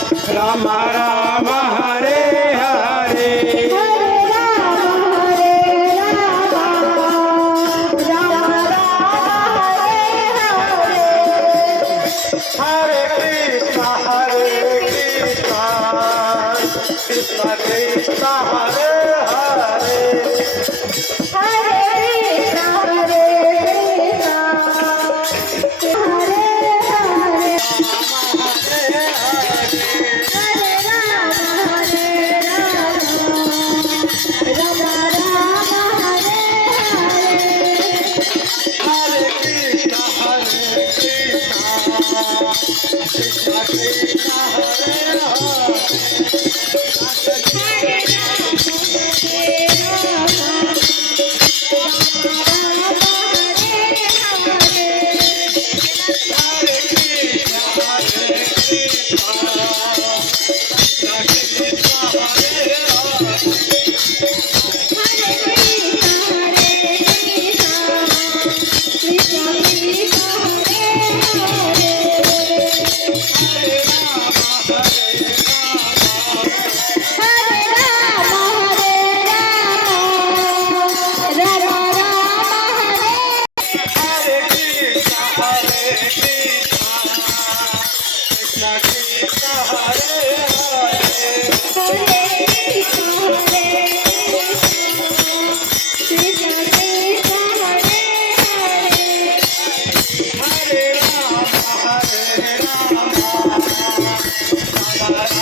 Ram Ram Hare Hare Hare Ram Ram Ram Hare Hare Hare Krishna Krishna Krishna Hare Hare Hare Krishna Hare Hare Ram Ram Hare Hare Krishna Krishna Krishna Krishna